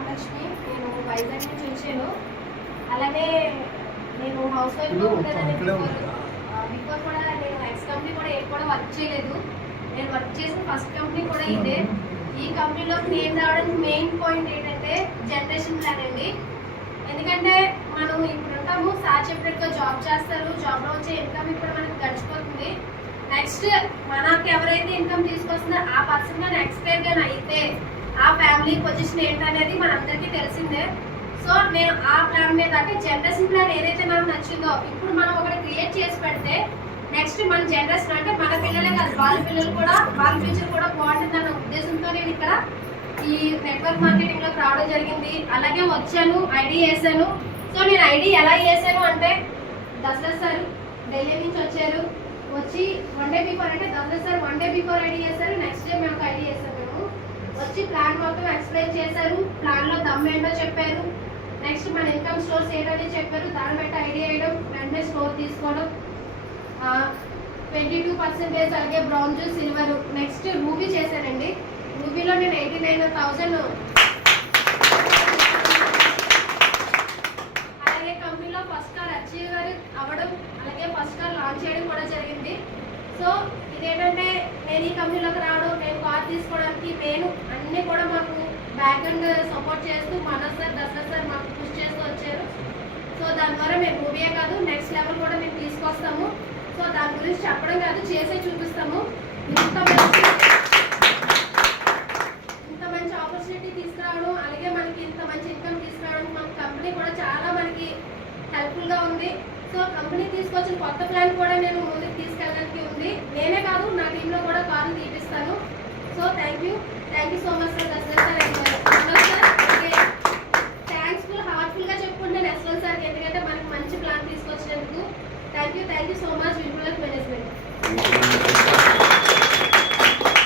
రామలక్ష్మి. నేను వైజాగ్ నుంచి వచ్చాను. అలానే నేను హౌస్ వైఫ్గా ఉండేదాన్ని. బిఫోర్ కూడా నేను ఎక్స్ కంపెనీ కూడా ఏ కూడా వర్క్ చేయలేదు. నేను వర్క్ చేసిన ఫస్ట్ కంపెనీ కూడా ఇదే. ఈ కంపెనీలోకి నేను రావడానికి మెయిన్ పాయింట్ ఏంటంటే జనరేషన్ ప్లాన్ అండి. ఎందుకంటే మనం ఇప్పుడు ఉంటాము, సార్ చెప్పినట్టుగా జాబ్ చేస్తారు, జాబ్లో వచ్చే ఇన్కమ్ ఇప్పుడు మనకి గడిచిపోతుంది. నెక్స్ట్ మనకి ఎవరైతే ఇన్కమ్ తీసుకొస్తుందో ఆ పర్సన్ కానీ ఎక్స్పైర్ కానీ అయితే ఆ ఫ్యామిలీ పొజిషన్ ఏంటనేది మనందరికీ తెలిసిందే. సో నేను ఆ ప్లాన్ మీద అంటే జనరేషన్ ప్లాన్ ఏదైతే నాకు నచ్చిందో ఇప్పుడు మనం ఒకటి క్రియేట్ చేసి పెడితే నెక్స్ట్ మన జనరేషన్ అంటే మన పిల్లలే కాదు వాళ్ళ పిల్లలు కూడా వాళ్ళ ఫ్యూచర్ కూడా బాగుంటుందన్న ఉద్దేశంతో నేను ఇక్కడ ఈ నెట్వర్క్ మార్కెటింగ్ లోకి రావడం జరిగింది. అలాగే వచ్చాను, ఐడి వేసాను. సో నేను ఐడి ఎలా వేసాను అంటే దసరా సార్ ఢిల్లీ నుంచి వచ్చారు, వచ్చి 1 డే బిఫోర్ అంటే Dasara sir 1 day before ID చేశారు. నెక్స్ట్ డే మేము ఐడి చేసాము. మేము వచ్చి ప్లాన్ మొత్తం ఎక్స్ప్లెయిన్ చేశారు, ప్లాన్ లో దమ్ ఏంటో చెప్పారు, నెక్స్ట్ మన ఇన్కమ్ స్టోర్స్ ఏంటని చెప్పారు. దాన్ని బట్టి ఐడియా వేయడం, వెంటనే స్టోర్ తీసుకోవడం. 22% అలాగే బ్రౌంజ్, సిల్వర్, నెక్స్ట్ రూబీ చేశానండి. రూబీలో నేను 89,000 అలాగే కంపెనీలో ఫస్ట్ కార్ అచీవర్ అవ్వడం, అలాగే ఫస్ట్ కార్ లాంచ్ చేయడం కూడా జరిగింది. సో ఇదేంటంటే నేను ఈ కంపెనీలోకి రావడం, నేను కార్ తీసుకోవడానికి నేను అన్నీ కూడా మాకు బ్యాక్ అండ్ సపోర్ట్ చేస్తూ మనోజ్ సార్, దసరా సార్ మాకు పుష్ చేస్తూ వచ్చారు. సో దాని ద్వారా మేము రూబీయే కాదు నెక్స్ట్ లెవెల్ కూడా మేము తీసుకొస్తాము. సో దాని గురించి చెప్పడం కాదు, చేసే చూపిస్తాము. ఇంత మంచి ఆపర్చునిటీ తీసుకురావడం, అలాగే మనకి ఇంత మంచి ఇన్కమ్ తీసుకురావడం మన కంపెనీ కూడా చాలా మనకి హెల్ప్ఫుల్గా ఉంది. సో కంపెనీ తీసుకొచ్చిన కొత్త ప్లాన్ కూడా నేను ముందుకు తీసుకెళ్ళడానికి ఉంది. నేనే కాదు నా టీంలో కూడా కారు తీపిస్తాను. So thank you so much sir, Dasara sir. హార్ట్ఫుల్గా చెప్పుకుంటాను ఎస్ఎల్ సార్కి, ఎందుకంటే మనకి మంచి ప్లాన్ తీసుకొచ్చినందుకు. Thank you so much.